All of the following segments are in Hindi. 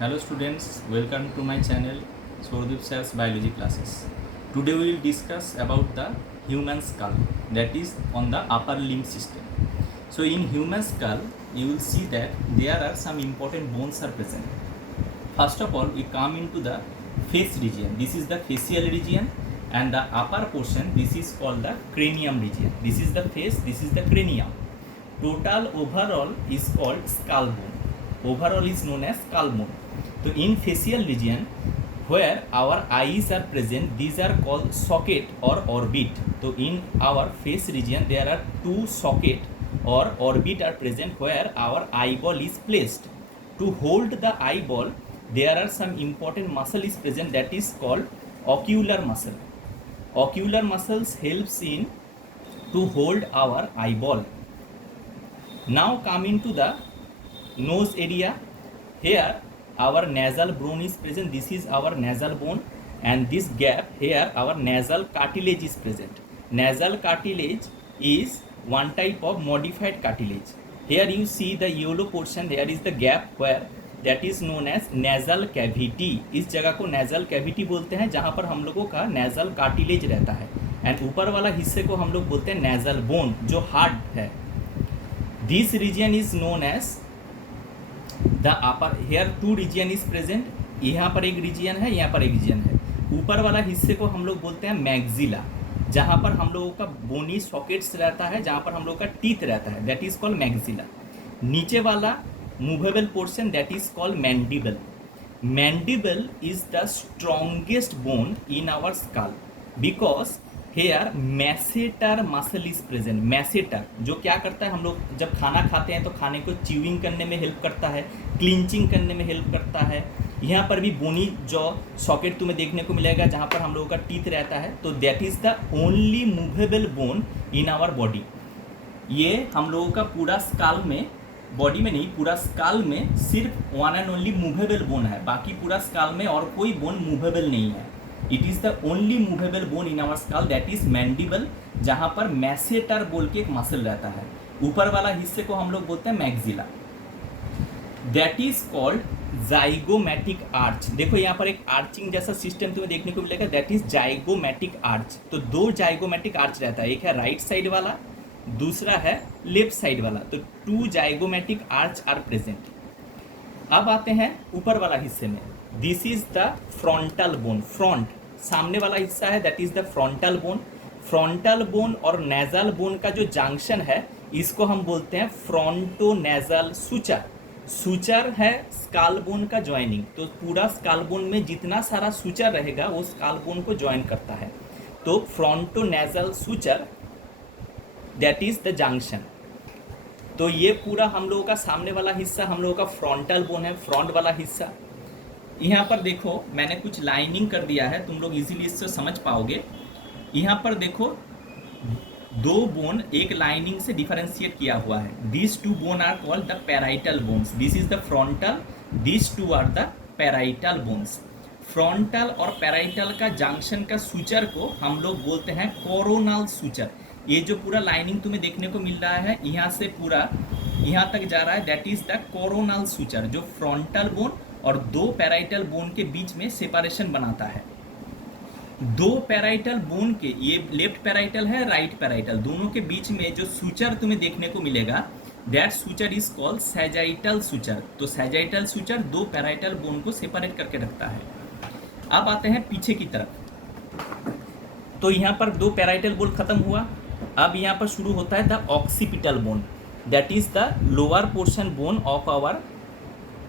Hello students, welcome to my channel Sordip Sir's Biology classes. Today we will discuss about the human skull, that is on the upper limb system. So in human skull you will see that there are some important bones are present. First of all we come into the face region. This is the facial region and the upper portion, this is called the cranium region. This is the face, this is the cranium. Total overall is called skull bone. Overall is known as skull bone. So in facial region where our eyes are present, these are called socket or orbit. So in our face region there are two socket or orbit are present where our eyeball is placed. To hold the eyeball there are some important muscle is present, that is called ocular muscle. Ocular muscles helps in to hold our eyeball. Now come into the nose area. Here our nasal bone is present. This is our nasal bone, and this gap here our nasal cartilage is present. Nasal cartilage is one type of modified cartilage. Here you see the yellow portion, there is the gap where that is known as nasal cavity. इस जगह को nasal cavity बोलते हैं जहाँ पर हम लोगों का nasal cartilage रहता है, एंड ऊपर वाला हिस्से को हम लोग बोलते हैं nasal bone जो hard है. This region is known as the upper. Here two region is present. यहाँ पर एक रीजन है, यहाँ पर एक रीजन है. ऊपर वाला हिस्से को हम लोग बोलते हैं मैग्जिला, जहाँ पर हम लोगों का बोनी सॉकेट्स रहता है, जहाँ पर हम लोगों का टीथ रहता है, दैट इज कॉल्ड मैग्जिला. नीचे वाला movable portion that is called mandible. Mandible is the strongest bone in our skull because here masseter muscle is present. Masseter जो क्या करता है, हम लोग जब खाना खाते हैं तो खाने को च्यूइंग करने में हेल्प करता है, क्लिंचिंग करने में हेल्प करता है. यहाँ पर भी बोनी जॉ सॉकेट तुम्हें देखने को मिलेगा जहाँ पर हम लोगों का टीथ रहता है. तो that is the only movable bone in our body. ये हम लोगों का पूरा स्कल में, बॉडी में नहीं, पूरा स्कल में सिर्फ one and only movable bone है. बाकी पूरा स्कल में और कोई बोन मूवेबल नहीं है. It is the only movable bone in our skull that is mandible, जहाँ पर मैसेटर बोल के एक मसल रहता है. ऊपर वाला हिस्से को हम लोग बोलते हैं maxilla. That is called zygomatic arch. देखो यहाँ पर एक आर्चिंग जैसा सिस्टम तुम्हें देखने को मिलेगा, दैट इज जाइगोमैटिक आर्च. तो दो जाइगोमैटिक आर्च रहता है, एक है राइट साइड वाला, दूसरा है लेफ्ट साइड वाला. तो two zygomatic arch are present. अब आते हैं ऊपर वाला हिस्से में. This is the frontal bone. Front सामने वाला हिस्सा है, that is the frontal bone. Frontal bone और नेजल बोन का जो जंक्शन है इसको हम बोलते हैं फ्रंटो नेजल सुचर. सुचर है स्कल बोन का ज्वाइनिंग. तो पूरा स्कल बोन में जितना सारा सुचर रहेगा वो स्कल बोन को ज्वाइन करता है. तो fronto nasal suture that is the junction. तो ये पूरा हम लोगों का सामने वाला हिस्सा हम लोगों का फ्रंटल बोन है, फ्रंट वाला हिस्सा. यहाँ पर देखो मैंने कुछ लाइनिंग कर दिया है, तुम लोग इजीली इससे समझ पाओगे. यहाँ पर देखो दो बोन एक लाइनिंग से डिफरेंशिएट किया हुआ है. This two bone are called the parietal bones. This is the frontal, this two are the parietal bones. Frontal और पैराइटल का जंक्शन का सूचर को हम लोग बोलते हैं कोरोनल सूचर. ये जो पूरा लाइनिंग तुम्हें देखने को मिल रहा है यहाँ से पूरा यहाँ तक जा रहा है, that is the coronal suture जो फ्रंटल बोन और दो पैराइटल बोन के बीच में सेपरेशन बनाता है. दो पैराइटल बोन के, ये लेफ्ट पैराइटल है, राइट पैराइटल, दोनों के बीच में जो सूचर तुम्हें देखने को मिलेगा that suture is called sagittal suture. तो सैजाइटल सूचर दो पैराइटल बोन को सेपरेट करके रखता है. अब आते हैं पीछे की तरफ. तो यहाँ पर दो पैराइटल बोन खत्म हुआ. अब यहाँ पर शुरू होता है the occipital bone, that is the lower portion bone of our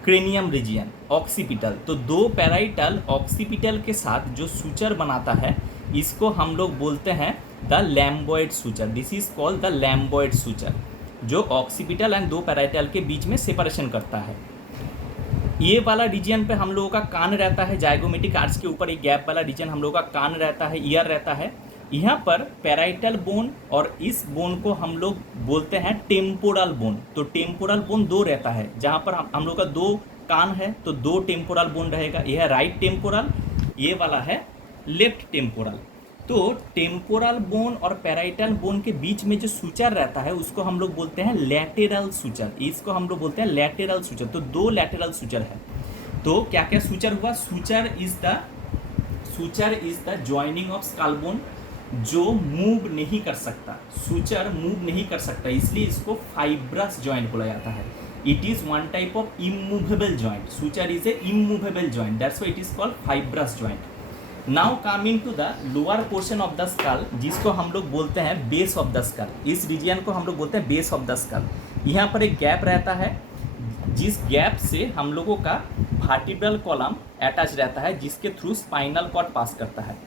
cranium region. Occipital. तो दो पैराइटल ऑक्सीपिटल के साथ जो सूचर बनाता है इसको हम लोग बोलते हैं the lambdoid suture. This is called the lambdoid suture जो ऑक्सीपिटल एंड दो पैराइटल के बीच में सेपरेशन करता है. ये वाला रीजन पे हम लोगों का कान रहता है, जाइगोमेटिक आर्च के ऊपर एक गैप वाला रीजन हम लोगों का कान रहता है, ईयर रहता है. यहाँ पर पैराइटल बोन और इस बोन को हम लोग बोलते हैं टेम्पोरल बोन. तो टेम्पोरल बोन दो रहता है, जहाँ पर हम लोग का दो कान है तो दो टेम्पोरल बोन रहेगा. यह है राइट टेम्पोरल, ये वाला है लेफ्ट टेम्पोरल. तो टेम्पोरल बोन और पैराइटल बोन के बीच में जो सूचर रहता है उसको हम लोग बोलते हैं लैटेरल सूचर. इसको हम लोग बोलते हैं लैटेरल सूचर. तो दो लैटेरल सूचर है. तो क्या क्या सूचर हुआ? Suture is the joining of skull bone जो मूव नहीं कर सकता, सूचर मूव नहीं कर सकता, इसलिए इसको फाइब्रस जॉइंट बोला जाता है। It is one type of immovable joint, suture is a immovable joint, that's why it is called fibrous joint. Now coming to the lower portion of the skull, जिसको हम लोग बोलते हैं बेस ऑफ द स्कल, इस रीजन को हम लोग बोलते हैं बेस ऑफ द स्कल। यहाँ पर एक गैप रहता है, जिस गैप से हम लोगों का वर्टिब्रल कॉलम अटैच रहता है, जिसके थ्रू स्पाइनल कॉर्ड पास करता है।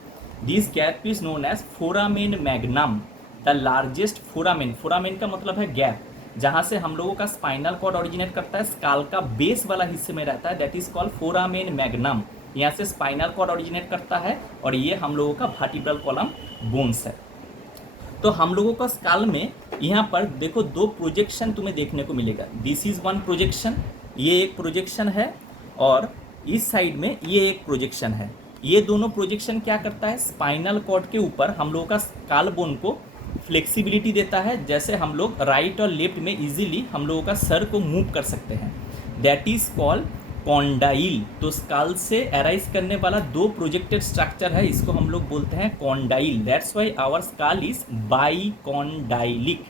This gap is known as foramen magnum, the largest foramen. Foramen का मतलब है गैप, जहाँ से हम लोगों का स्पाइनल कॉर्ड ओरिजिनेट करता है, स्काल का बेस वाला हिस्से में रहता है, that is called foramen magnum. यहाँ से स्पाइनल कॉर्ड ओरिजिनेट करता है और ये हम लोगों का वर्टिब्रल कॉलम बोन्स है। तो हम लोगों का स्काल में यहाँ पर देखो दो प्रोजेक्शन तुम्हें देखने को मिलेगा। दिस इज वन प्रोजेक्शन, ये एक प्रोजेक्शन है, और इस साइड में ये एक प्रोजेक्शन है। ये दोनों प्रोजेक्शन क्या करता है? स्पाइनल कॉर्ड के ऊपर हम लोगों का स्काल बोन को फ्लेक्सिबिलिटी देता है, जैसे हम लोग राइट और लेफ्ट में इजीली हम लोगों का सर को मूव कर सकते हैं। That is called condyle. तो स्काल से अराइज करने वाला दो प्रोजेक्टेड स्ट्रक्चर है, इसको हम लोग बोलते हैं condyle. That's why our skull is bicondylic,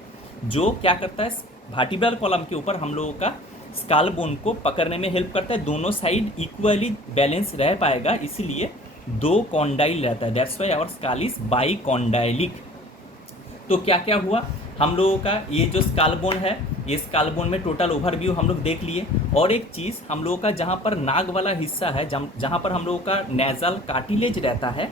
जो क्या करता है? वर्टिब्रल कॉलम के ऊपर हम लोगों का स्काल बोन को पकड़ने में हेल्प करता है, दोनों साइड इक्वली बैलेंस रह पाएगा, इसलिए दो कॉन्डाइल रहता है। That's why our skull is bicondylic. तो क्या क्या हुआ हम लोगों का? ये जो स्काल बोन है, ये स्काल बोन में टोटल ओवरव्यू हम लोग देख लिए। और एक चीज़ हम लोगों का जहाँ पर नाक वाला हिस्सा है, जहाँ पर हम लोगों का नेजल कार्टिलेज रहता है,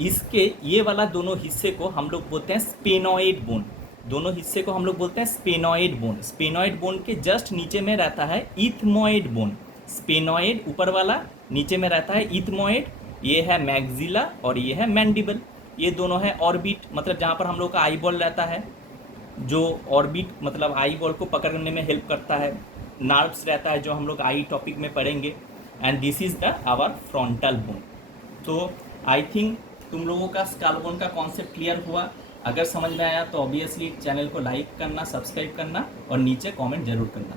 इसके ये वाला दोनों हिस्से को हम लोग बोलते हैं स्पेनॉइड बोन। दोनों हिस्से को हम लोग बोलते हैं स्पेनॉइड बोन। स्पेनॉइड बोन के जस्ट नीचे में रहता है इथमॉइड बोन। स्पेनॉइड ऊपर वाला, नीचे में रहता है इथमॉइड, ये है मैक्सिला और ये है मैंडिबल। ये दोनों है ऑर्बिट, मतलब जहाँ पर हम लोग का आई बॉल रहता है, जो ऑर्बिट मतलब आई बॉल को पकड़ने में हेल्प करता है। नर्व्स रहता है जो हम लोग आई टॉपिक में पढ़ेंगे। And this is the our frontal bone. तो आई थिंक तुम लोगों का स्कल बोन का कॉन्सेप्ट क्लियर हुआ। अगर समझ में आया तो ऑब्वियसली चैनल को लाइक करना, सब्सक्राइब करना और नीचे कमेंट जरूर करना।